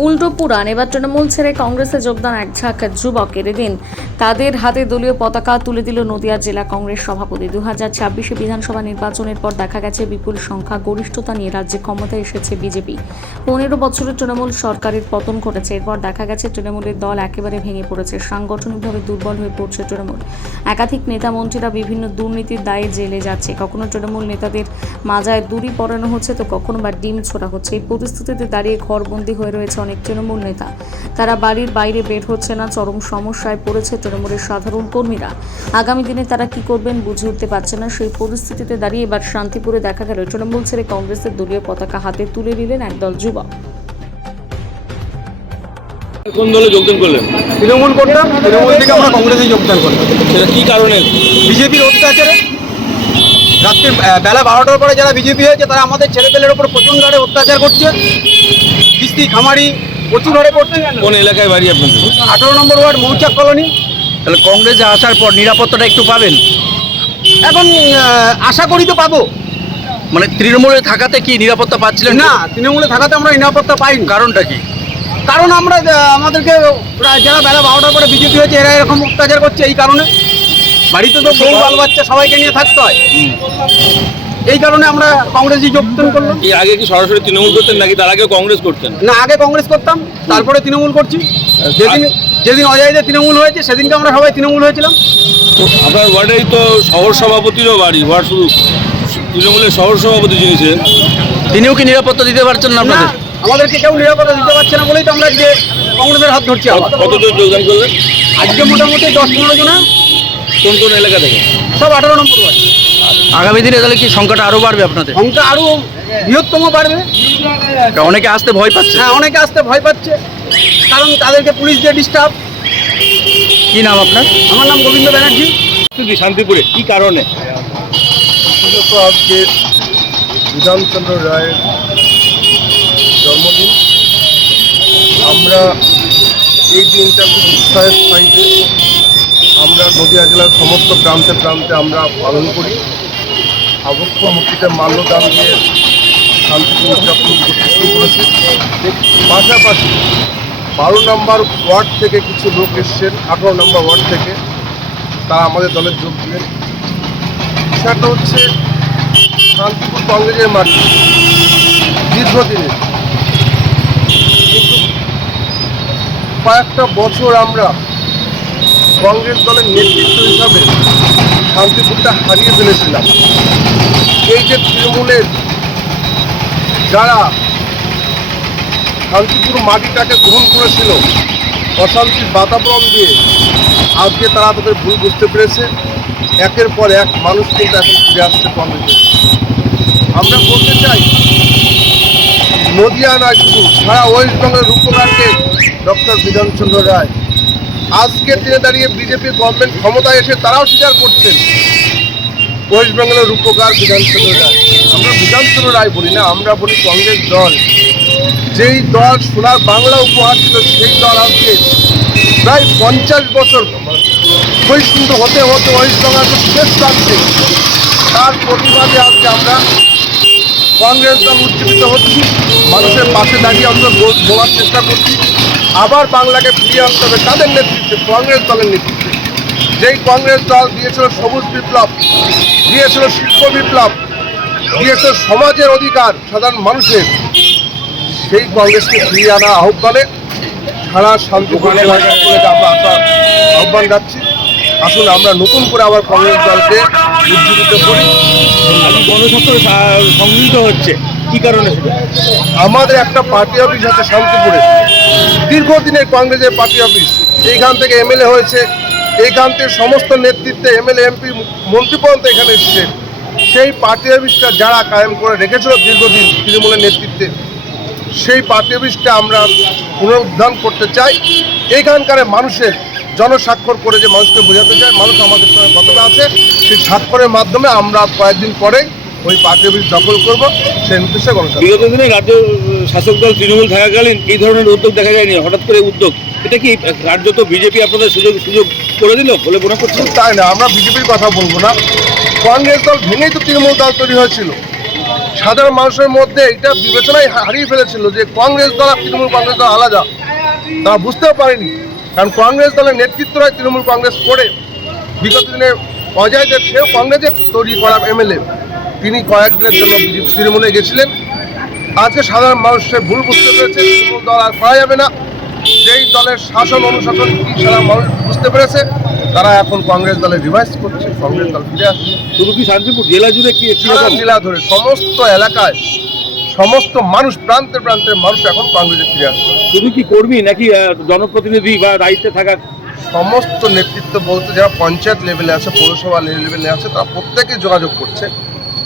উল্টো পুরাণ। এবার তৃণমূল ছেড়ে কংগ্রেসে যোগদান এক ঝাঁক যুবকের। এদিন তাদের হাতে দলীয় পতাকা তুলে দিল নদিয়া জেলা কংগ্রেস সভাপতি। 2026 বিধানসভা নির্বাচনের পর দেখা গেছে বিপুল সংখ্যা গরিষ্ঠতা নিয়ে রাজ্যে ক্ষমতায় এসেছে বিজেপি। 15 বছরের তৃণমূল সরকারের পতন ঘটেছে। এরপর দেখা গেছে তৃণমূলের দল একেবারে ভেঙে পড়েছে, সাংগঠনিকভাবে দুর্বল হয়ে পড়ছে তৃণমূল। একাধিক নেতা মন্ত্রীরা বিভিন্ন দুর্নীতির দায়ে জেলে যাচ্ছে। কখনো তৃণমূল নেতাদের মাজায় দড়ি পরানো হচ্ছে, তো কখনো বা ডিম ছোড়া হচ্ছে। এই পরিস্থিতিতে দাঁড়িয়ে ঘরবন্দি হয়ে রয়েছে অনেক তৃণমূল নেতা। তারা বাড়ির বাইরে বের হচ্ছে না। চরম সমস্যায় পড়েছে তৃণমূলের সাধারণ কর্মীরা। আগামী দিনে তারা কি করবেন বুঝে উঠতে পারছে না। সেই পরিস্থিতিতে দাঁড়িয়ে এবার শান্তিপুরে দেখা গেল তৃণমূল ছেড়ে কংগ্রেসের দলীয় পতাকা হাতে তুলে নিলেন একদল যুবক। কোন দলে যোগদান করলেন? তৃণমূল করতাম, তৃণমূল থেকে আমরা কংগ্রেসে যোগদান করলাম। সেটা কি কারণে? বিজেপির অত্যাচারে রাত্রে বেলা 12টার পরে যারা বিজেপি হয়েছে তারা আমাদের ছেলেপেলের উপর প্রচণ্ড হারে অত্যাচার করছে। কিস্তি খামারি প্রচুর হারে করছে। কোন এলাকায় বাড়ি আপনাদের? 18 নম্বর ওয়ার্ড মৌচাক কলোনি। তাহলে কংগ্রেসে আসার পর নিরাপত্তাটা একটু পাবেন? এখন আশা করি তো পাবো। মানে তৃণমূলে থাকাতে কি নিরাপত্তা পাচ্ছিলেন না, তৃণমূলে থাকাতে আমরা নিরাপত্তা পাইনি। কারণটা কি? কারণ আমরা আমাদেরকে যারা বেলা 12টার পরে বিজেপি হয়েছে এরা এরকম অত্যাচার করছে। এই কারণে বাড়িতে তো বউ বাল বাচ্চা সবাইকে নিয়ে থাকতে হয়। এই কারণে আমরা কংগ্রেসে যোগদান করলাম। এর আগে কি সরাসরি তৃণমূল করতেন নাকি তার আগে কংগ্রেস করতেন? না, আগে কংগ্রেস করতাম, তারপরে তৃণমূল করছি। যেদিন অজয়দের তৃণমূল হয়েছে সেদিনকে আমরা সবাই তৃণমূল হয়েছিলাম। আপনার ওয়ার্ডেই তো শহর সভাপতিরও বাড়ি, ওয়ার্ড শুধু তৃণমূলের শহর সভাপতি যিনি ছিলেন তিনিও কি নিরাপত্তা দিতে পারছেন না আপনাদের? আমাদেরকে কেউ নিরাপত্তা দিতে পারছে না বলেই তো আমরা যে কংগ্রেসের হাত ধরছি। কতজন যোগদান করলেন আজকে? মোটামুটি 10-15 জন। কোন কোন এলাকা থেকে? সব 18 নম্বর ওয়ার্ড। আগামী দিনে তাহলে কি সংখ্যাটা আরো বাড়বে আপনাদের? সংখ্যা আরো বৃহত্তম বাড়বে। অনেকে আসতে ভয় পাচ্ছে। হ্যাঁ, অনেকে আসতে ভয় পাচ্ছে, কারণ তাদেরকে পুলিশ দিয়ে ডিস্টার্ব। কি নাম আপনার? আমার নাম গোবিন্দ ব্যানার্জি। শান্তিপুরে কি কারণে? আজকে বিধানচন্দ্র রায়ের জন্মদিন। আমরা এই দিনটা খুব উৎসাহের সহিতে আমরা নদিয়া জেলার সমস্ত প্রান্তে প্রান্তে আমরা পালন করি। আবক্ষ মূর্তিতে মাল্যদান দিয়ে শান্তিপুর উদযাপন করতে শুরু করেছে। পাশাপাশি 12 নম্বর ওয়ার্ড থেকে কিছু লোক এসছেন, 18 নম্বর ওয়ার্ড থেকে, তারা আমাদের দলের যোগ দিলেন। বিষয়টা হচ্ছে শান্তিপুর কংগ্রেসের মাটি দীর্ঘদিনের, কিন্তু কয়েকটা বছর আমরা কংগ্রেস দলের নেতৃত্ব হিসাবে শান্তিপুরটা হারিয়ে ফেলেছিলাম। এই যে তৃণমূলের যারা শান্তিপুর মাটিটাকে গ্রহণ করেছিল অশান্তির বাতাবরণ দিয়ে, আজকে তারা তাদের ভুল বুঝতে পেরেছে। একের পর এক মানুষ কিন্তু এখন ফিরে আসছে কংগ্রেসে। আমরা বলতে চাই, নদিয়া নয়, শুধু সারা ওয়েস্ট বেঙ্গলের রূপকারকে ডক্টর বিধানচন্দ্র রায়। আজকের দিনে দাঁড়িয়ে বিজেপির গভর্নমেন্ট ক্ষমতায় এসে তারাও স্বীকার করছেন ওয়েস্ট বেঙ্গলের রূপকার বিধানচন্দ্র রায়। আমরা বিধানচন্দ্র রায় বলি না, আমরা বলি কংগ্রেস দল। যেই দল সোনার বাংলা উপহার ছিল, সেই দল আজকে প্রায় 50 বছর বৈষ্ণব হতে হতে ওয়েস্ট বেঙ্গলের শেষ প্রান্তে। তার প্রতিবাদে আজকে আমরা কংগ্রেস দল উজ্জীবিত হচ্ছি, মানুষের পাশে দাঁড়িয়ে আমরা বলার চেষ্টা করছি। আবার বাংলাকে ফিরিয়ে আনতে হবে তাদের নেতৃত্বে, কংগ্রেস দলের নেতৃত্বে। যেই কংগ্রেস দল দিয়েছিল সবুজ বিপ্লব, দিয়েছিল শিল্প বিপ্লব, দিয়েছিল সমাজের অধিকার সাধারণ মানুষের, সেই কংগ্রেসকে ফিরিয়ে আনা আহ্বানে সারা শান্তিপুর জেলায় সকলকে আমরা আহ্বান রাখছি। আসলে আমরা নতুন করে আবার কংগ্রেস দলকে উজ্জীবিত করি। গণস্বাস্থ্য সংগৃহীত হচ্ছে কি কারণে? আমাদের একটা পার্টি অফিস আছে শান্তিপুরে, দীর্ঘদিনের কংগ্রেসের পার্টি অফিস। এইখান থেকে এমএলএ হয়েছে, এইখান থেকে সমস্ত নেতৃত্বে এমএলএ এমপি মন্ত্রী পর্যন্ত এখানে এসেছে। সেই পার্টি অফিসটা যারা কায়েম করে রেখেছিল দীর্ঘদিন তৃণমূলের নেতৃত্বে, সেই পার্টি অফিসটা আমরা পুনরুদ্ধার করতে চাই। এইখানকার মানুষের জনস্বাক্ষর করে যে মানুষকে বোঝাতে চাই মানুষ আমাদের সঙ্গে কতটা আছে, সেই স্বাক্ষরের মাধ্যমে আমরা কয়েকদিন পরেই ওই পার্টি অফিস দখল করবো, সেই উদ্দেশ্যে গণস্বাক্ষর। বিগত দিনে রাজ্য শাসক দল তৃণমূল থাকাকালীন এই ধরনের উদ্যোগ দেখা যায়নি, হঠাৎ করে উদ্যোগ। এটা কি কার্যত বিজেপি আপনাদের সুযোগ করে দিল বলে মনে করছেন? তাই না, আমরা বিজেপির কথা বলবো না। কংগ্রেস দল ভেঙেই তো তৃণমূল দল তৈরি হয়েছিল। সাধারণ মানুষের মধ্যে এটা বিবেচনায় হারিয়ে ফেলেছিল যে কংগ্রেস দল আর তৃণমূল কংগ্রেস দল আলাদা। তারা বুঝতেও পারেনি, কারণ কংগ্রেস দলের নেতৃত্বরাই তৃণমূল কংগ্রেস করে বিগত দিনে অজয় দেব, সেও কংগ্রেসের তৈরি করা এমএলএ, তিনি কয়েকদিনের জন্য তৃণমূলে গেছিলেন। আজকে সাধারণ মানুষ সে ভুল বুঝতে পেরেছে, তৃণমূল দল আর করা যাবে না। যেই দলের শাসন অনুশাসন কি সাধারণ মানুষ বুঝতে পেরেছে, তারা এখন কংগ্রেস দলে রিভাইজ করছে, কংগ্রেস দল ফিরে আসছে। শুধু কি শান্তিপুর জেলা জুড়ে কি সারা জেলা ধরে সমস্ত এলাকায় সমস্ত মানুষ, প্রান্তে প্রান্তের মানুষ এখন কংগ্রেসে ফিরে আসছে। শুধু কি কর্মী নাকি জনপ্রতিনিধি বা দায়িত্বে থাকা? সমস্ত নেতৃত্ব বলতে যারা পঞ্চায়েত লেভেলে আছে, পৌরসভা লেভেলে আছে, তারা প্রত্যেকে যোগাযোগ করছে।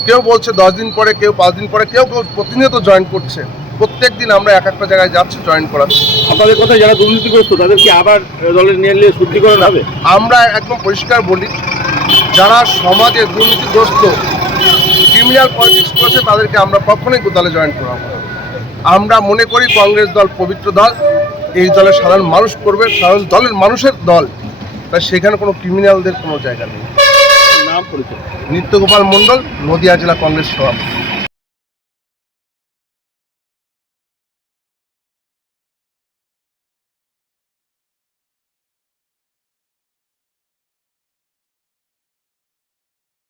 কেউ বলছে 10 দিন পরে, কেউ 5 দিন পরে, কেউ কেউ প্রতিনিয়ত জয়েন করছে। প্রত্যেক দিন আমরা এক একটা জায়গায় যাচ্ছি, জয়েন করাচ্ছি। আপনাদের কথা যারা দুর্নীতিগ্রস্ত তাদের কি আবার দলের নিয়ে এলে শুদ্ধিকরণ হবে? আমরা একদম পরিষ্কার বলি, যারা সমাজে দুর্নীতিগ্রস্ত ক্রিমিনাল পলিটিক্স করেছে তাদেরকে আমরা কখনোই দলে জয়েন করাবো না। আমরা মনে করি কংগ্রেস দল পবিত্র দল, এই দলের সাধারণ মানুষ করবে, সাধারণ দলের মানুষের দল, তাই সেখানে কোনো ক্রিমিনালদের কোনো জায়গা নেই। নাম পরিচয়? নিত্যগোপাল মণ্ডল, নদিয়া জেলা কংগ্রেস সভাপতি।